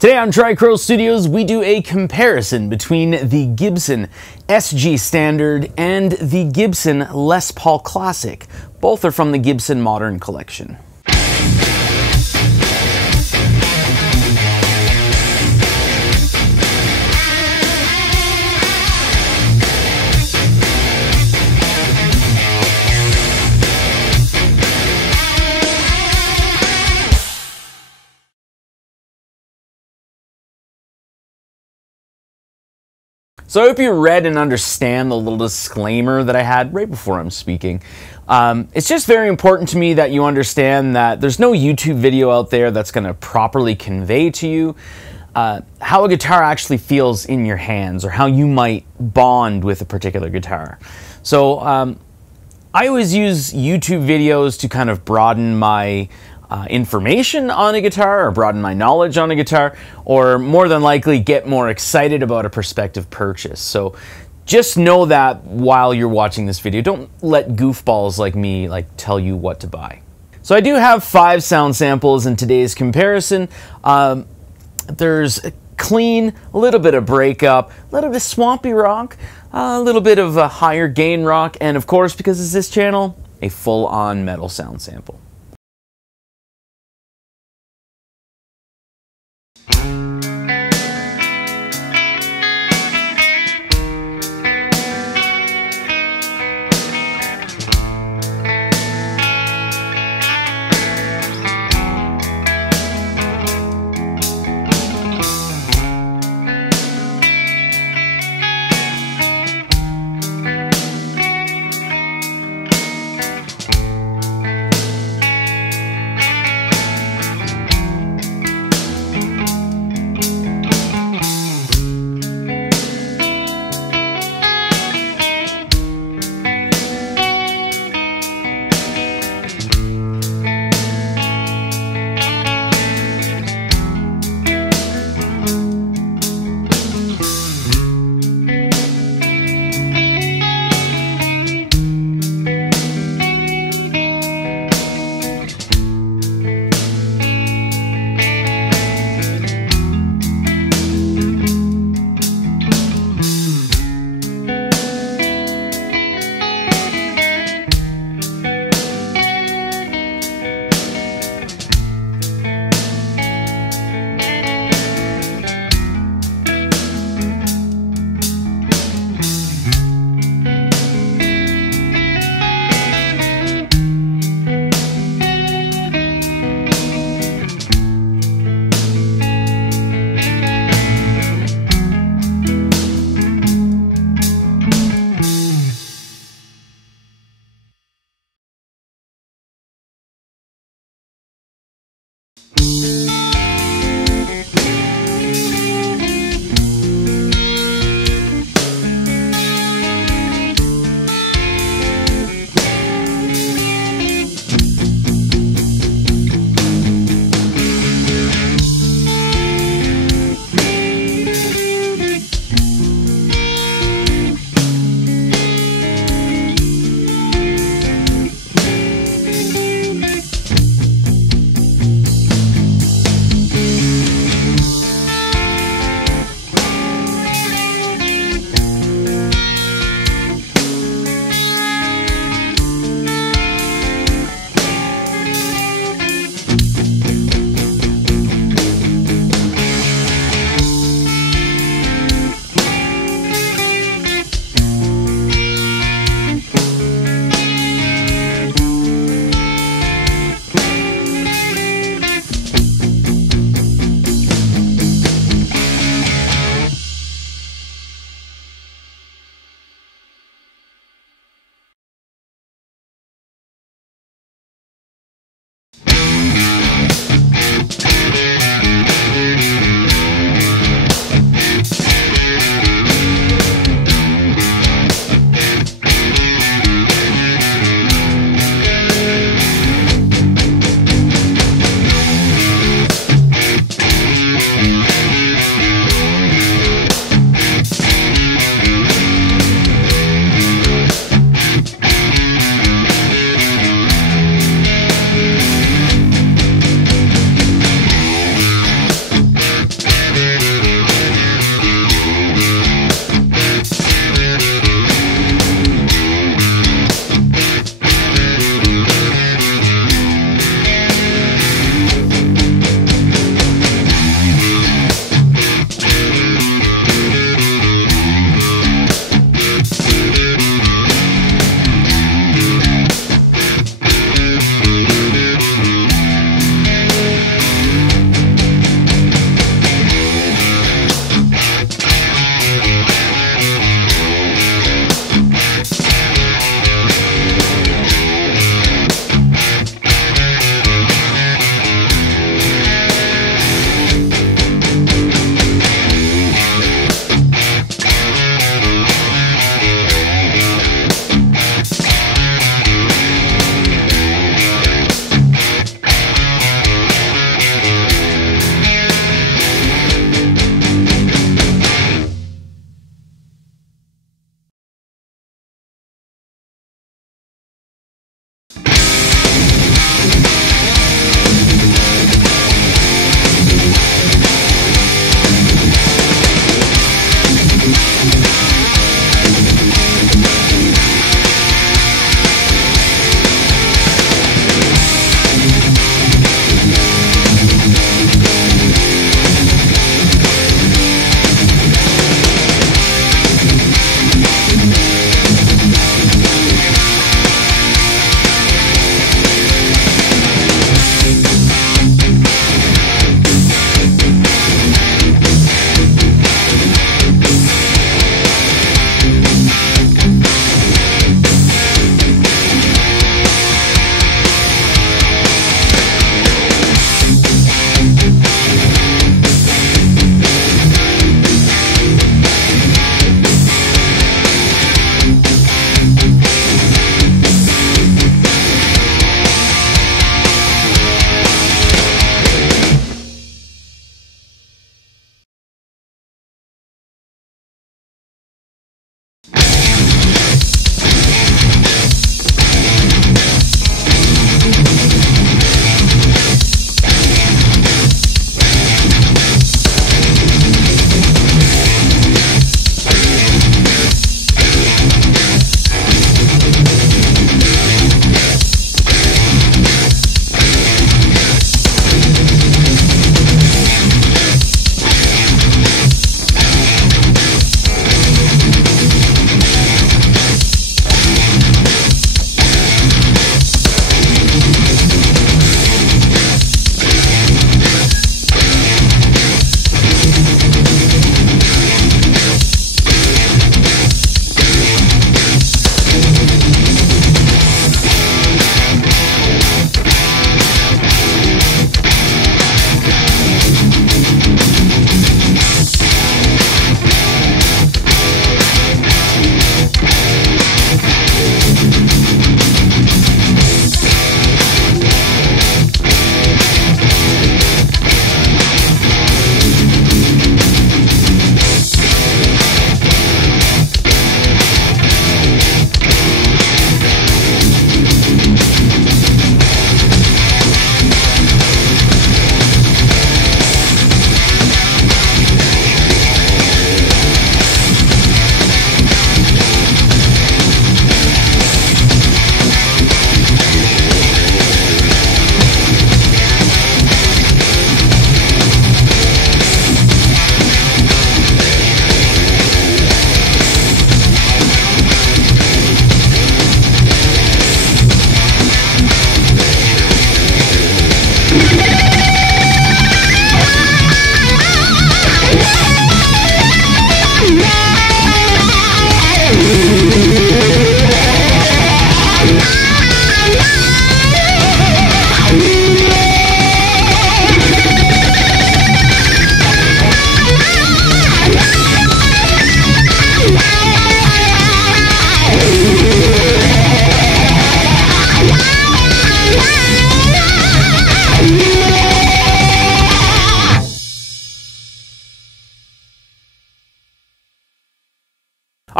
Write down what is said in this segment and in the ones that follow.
Today on Tricrow Studios, we do a comparison between the Gibson SG Standard and the Gibson Les Paul Classic. Both are from the Gibson Modern Collection. So I hope you read and understand the little disclaimer that I had right before I'm speaking. It's just very important to me that you understand that there's no YouTube video out there that's going to properly convey to you how a guitar actually feels in your hands or how you might bond with a particular guitar. So I always use YouTube videos to kind of broaden my information on a guitar, or broaden my knowledge on a guitar, or more than likely get more excited about a prospective purchase. So just know that while you're watching this video, don't let goofballs like me tell you what to buy. So I do have 5 sound samples in today's comparison. There's a clean, a little bit of breakup, a little bit of swampy rock, a little bit of a higher gain rock, and of course, because it's this channel, a full-on metal sound sample.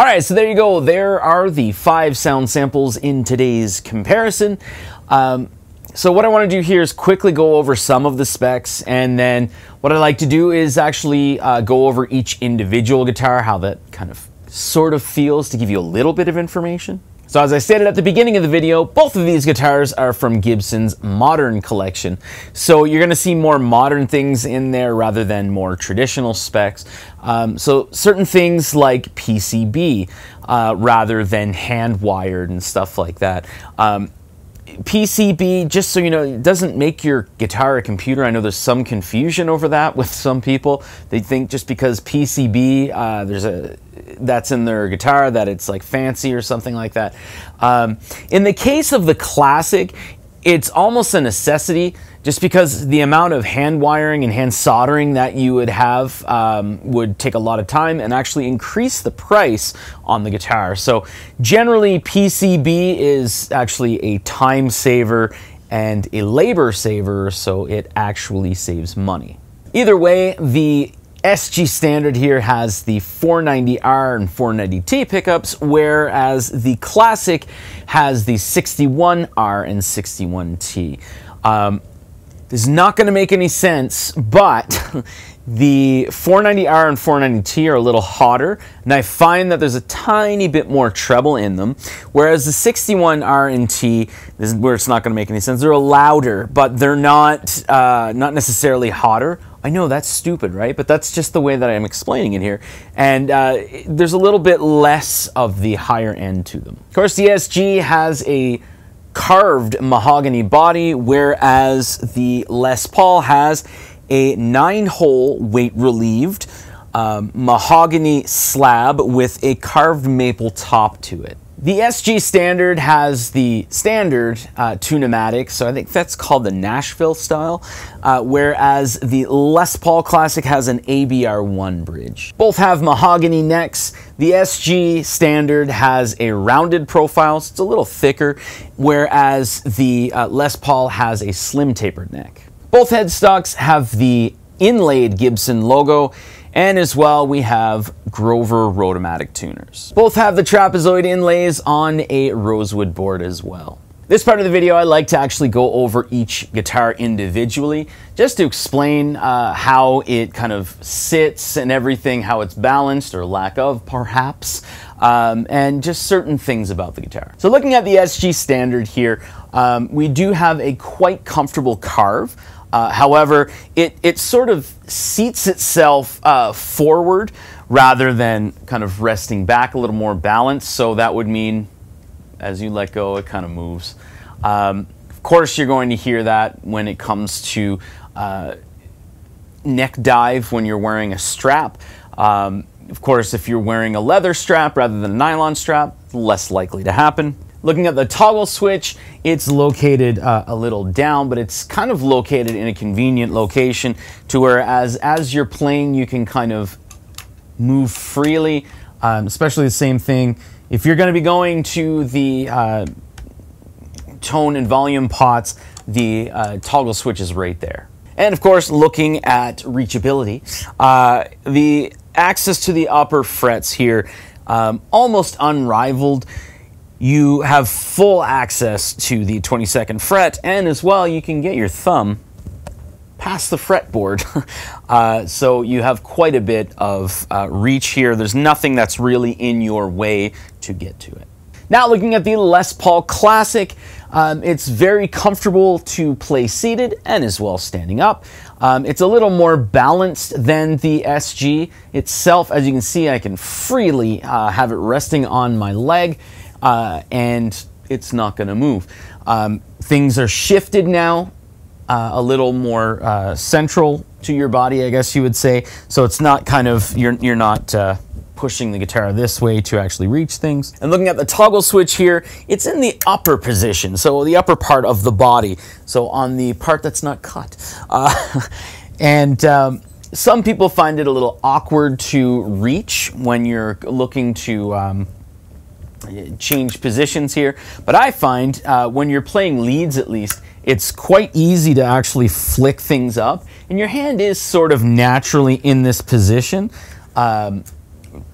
All right, so there you go. There are the 5 sound samples in today's comparison. So what I want to do here is quickly go over some of the specs, and then what I like to do is actually go over each individual guitar, how that kind of sort of feels, to give you a little bit of information. So as I stated at the beginning of the video, both of these guitars are from Gibson's Modern collection. So you're going to see more modern things in there rather than more traditional specs. So certain things like PCB rather than hand-wired and stuff like that. PCB, just so you know, it doesn't make your guitar a computer. I know there's some confusion over that with some people. They think just because PCB, that's in their guitar, that it's like fancy or something like that. In the case of the Classic, it's almost a necessity, just because the amount of hand wiring and hand soldering that you would have would take a lot of time and actually increase the price on the guitar. So generally PCB is actually a time saver and a labor saver, so it actually saves money. Either way, the SG Standard here has the 490R and 490T pickups, whereas the Classic has the 61R and 61T. This is not going to make any sense, but the 490R and 490T are a little hotter, and I find that there's a tiny bit more treble in them, whereas the 61R and T, this is where it's not going to make any sense. They're louder, but they're not necessarily hotter. I know that's stupid, right? But that's just the way that I'm explaining it here. And there's a little bit less of the higher end to them. Of course, the SG has a carved mahogany body, whereas the Les Paul has a 9-hole weight relieved mahogany slab with a carved maple top to it. The SG Standard has the standard two-pneumatic, so I think that's called the Nashville style, whereas the Les Paul Classic has an ABR1 bridge. Both have mahogany necks. The SG Standard has a rounded profile, so it's a little thicker, whereas the Les Paul has a slim tapered neck. Both headstocks have the inlaid Gibson logo, and as well, we have Grover Rotomatic tuners. Both have the trapezoid inlays on a rosewood board as well. This part of the video, I like to actually go over each guitar individually, just to explain how it kind of sits and everything, how it's balanced, or lack of, perhaps, and just certain things about the guitar. So looking at the SG Standard here, we do have a quite comfortable carve. However, it sort of seats itself forward rather than kind of resting back, a little more balanced. So that would mean as you let go, it kind of moves. Of course, you're going to hear that when it comes to neck dive when you're wearing a strap. Of course, if you're wearing a leather strap rather than a nylon strap, less likely to happen. Looking at the toggle switch, it's located a little down, but it's kind of located in a convenient location to where as you're playing, you can kind of move freely, especially the same thing. If you're going to be going to the tone and volume pots, the toggle switch is right there. And of course, looking at reachability, the access to the upper frets here, almost unrivaled. You have full access to the 22nd fret, and as well, you can get your thumb past the fretboard. So you have quite a bit of reach here. There's nothing that's really in your way to get to it. Now looking at the Les Paul Classic, it's very comfortable to play seated and as well standing up. It's a little more balanced than the SG itself. As you can see, I can freely have it resting on my leg. And it's not going to move. Things are shifted now, a little more central to your body, I guess you would say. So it's not kind of, you're not pushing the guitar this way to actually reach things. And looking at the toggle switch here, it's in the upper position, so the upper part of the body, so on the part that's not cut. Some people find it a little awkward to reach when you're looking to change positions here, but I find when you're playing leads, at least, it's quite easy to actually flick things up, and your hand is sort of naturally in this position.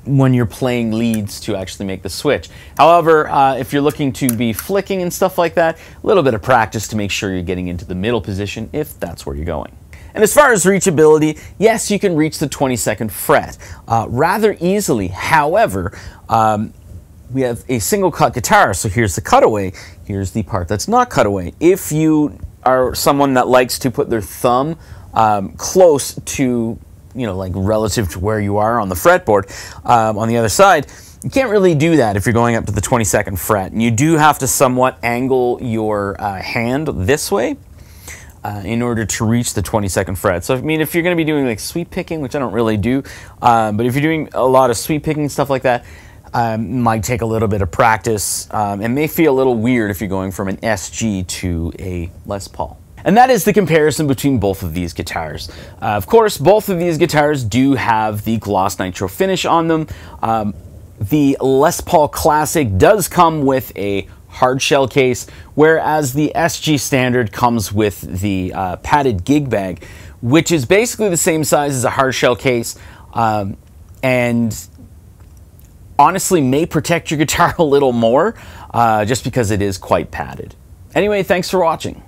when you're playing leads to actually make the switch. However, if you're looking to be flicking and stuff like that, a little bit of practice to make sure you're getting into the middle position if that's where you're going. And as far as reachability, yes, you can reach the 22nd fret rather easily. However, we have a single cut guitar, so here's the cutaway. Here's the part that's not cutaway. If you are someone that likes to put their thumb close to, you know, like relative to where you are on the fretboard on the other side, you can't really do that if you're going up to the 22nd fret. And you do have to somewhat angle your hand this way in order to reach the 22nd fret. So, I mean, if you're going to be doing like sweep picking, which I don't really do, but if you're doing a lot of sweep picking, stuff like that, might take a little bit of practice. It may feel a little weird if you're going from an SG to a Les Paul. And that is the comparison between both of these guitars. Of course, both of these guitars do have the gloss nitro finish on them. The Les Paul Classic does come with a hard shell case, whereas the SG Standard comes with the padded gig bag, which is basically the same size as a hard shell case, and honestly may protect your guitar a little more, just because it is quite padded. Anyway, thanks for watching.